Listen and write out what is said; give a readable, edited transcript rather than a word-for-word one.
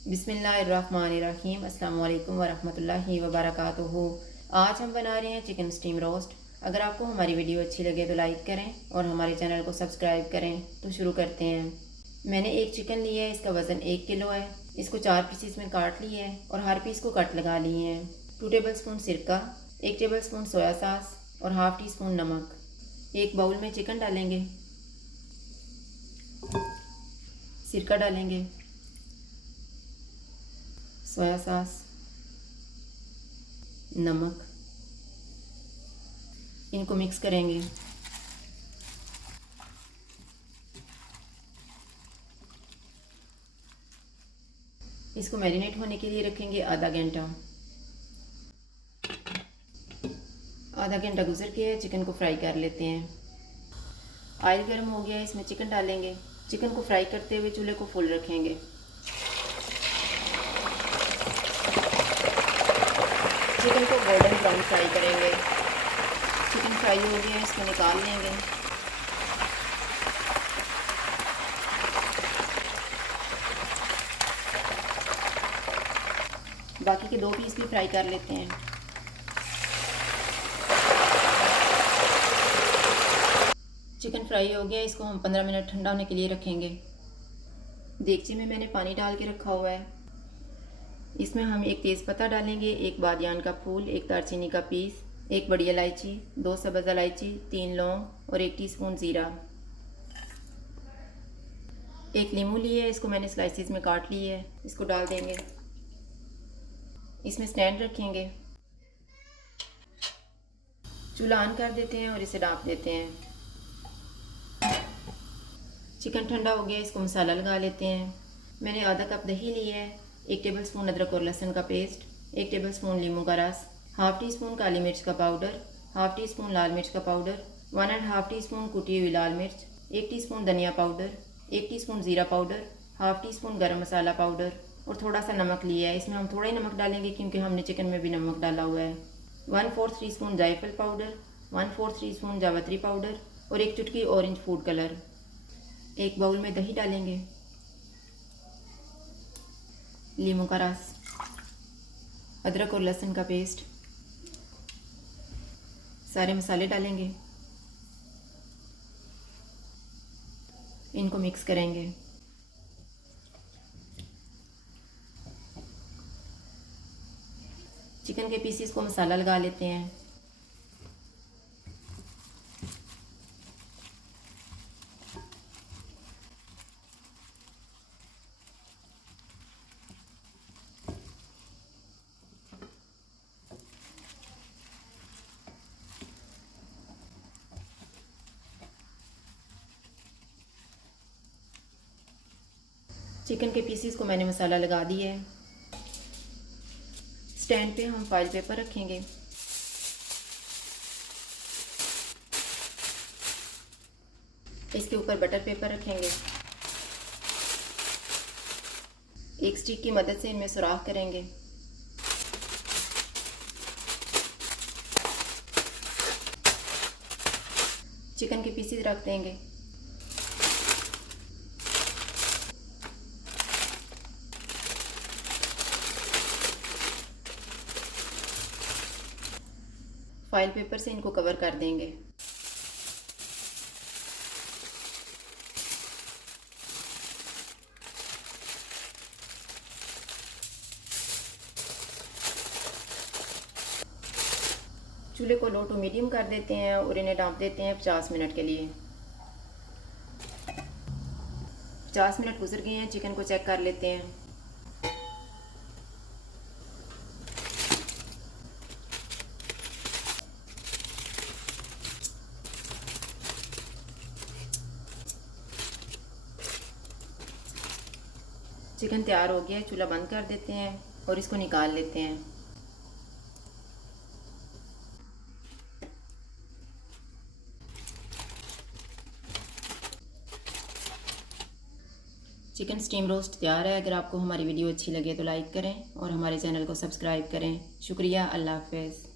बिस्मिल्लाहिर्रहमानिर्रहीम। अस्सलाम वालेकुम वरहमतुल्लाहि वबरकातुहू। आज हम बना रहे हैं चिकन स्टीम रोस्ट। अगर आपको हमारी वीडियो अच्छी लगे तो लाइक करें और हमारे चैनल को सब्सक्राइब करें। तो शुरू करते हैं। मैंने एक चिकन लिया है, इसका वज़न 1 किलो है। इसको 4 पीसीस में काट लिए है और हर पीस को कट लगा लिए हैं। 2 टेबल स्पून सिरका, 1 टेबल स्पून सोया सॉस और हाफ़ टी स्पून नमक। एक बाउल में चिकन डालेंगे, सिरका डालेंगे, सोया सॉस, नमक, इनको मिक्स करेंगे। इसको मैरिनेट होने के लिए रखेंगे आधा घंटा। आधा घंटा गुजर के चिकन को फ्राई कर लेते हैं। ऑयल गर्म हो गया है, इसमें चिकन डालेंगे। चिकन को फ्राई करते हुए चूल्हे को फुल रखेंगे। चिकन को गोल्डन ब्राउन फ्राई करेंगे। चिकन फ्राई हो गया है, इसको निकाल लेंगे। बाकी के 2 पीस भी फ्राई कर लेते हैं। चिकन फ्राई हो गया, इसको हम 15 मिनट ठंडा होने के लिए रखेंगे। देगची में मैंने पानी डाल के रखा हुआ है। इसमें हम 1 तेज़पत्ता डालेंगे, 1 बादियान का फूल, 1 दालचीनी का पीस, 1 बड़ी इलायची, 2 सब्ज़ इलायची, 3 लौंग और 1 टीस्पून ज़ीरा। 1 नींबू लिए, इसको मैंने स्लाइसिस में काट ली है, इसको डाल देंगे। इसमें स्टैंड रखेंगे, चूल्हा ऑन कर देते हैं और इसे ढाँप देते हैं। चिकन ठंडा हो गया, इसको मसाला लगा लेते हैं। मैंने आधा कप दही लिया है, 1 टेबल स्पून अदरक और लहसुन का पेस्ट, 1 टेबल स्पून नींबू का रस, हाफ़ टी स्पून काली मिर्च का पाउडर, हाफ़ टी स्पून लाल मिर्च का पाउडर, 1 1/2 टी स्पून कुटी हुई लाल मिर्च, 1 टीस्पून धनिया पाउडर, 1 टीस्पून ज़ीरा पाउडर, हाफ़ टी स्पून गरम मसाला पाउडर और थोड़ा सा नमक लिया है। इसमें हम थोड़ा ही नमक डालेंगे क्योंकि हमने चिकन में भी नमक डाला हुआ है। 1/4 टी स्पून जायफल पाउडर, 1/4 टी स्पून जावित्री पाउडर और 1 चुटकी ऑरेंज फूड कलर। एक बाउल में दही डालेंगे, नींबू का रस, अदरक और लहसुन का पेस्ट, सारे मसाले डालेंगे, इनको मिक्स करेंगे। चिकन के पीसीस को मसाला लगा लेते हैं। चिकन के पीसीस को मैंने मसाला लगा दिया है। स्टैंड पे हम फॉइल पेपर रखेंगे। इसके ऊपर बटर पेपर रखेंगे। एक स्टिक की मदद से इनमें सुराख करेंगे। चिकन के पीसीस रख देंगे। फॉइल पेपर से इनको कवर कर देंगे। चूल्हे को लो टू मीडियम कर देते हैं और इन्हें ढाँप देते हैं 50 मिनट के लिए। 50 मिनट गुजर गए हैं, चिकन को चेक कर लेते हैं। चिकन तैयार हो गया है, चूल्हा बंद कर देते हैं और इसको निकाल लेते हैं। चिकन स्टीम रोस्ट तैयार है। अगर आपको हमारी वीडियो अच्छी लगे तो लाइक करें और हमारे चैनल को सब्सक्राइब करें। शुक्रिया। अल्लाह हाफ़िज़।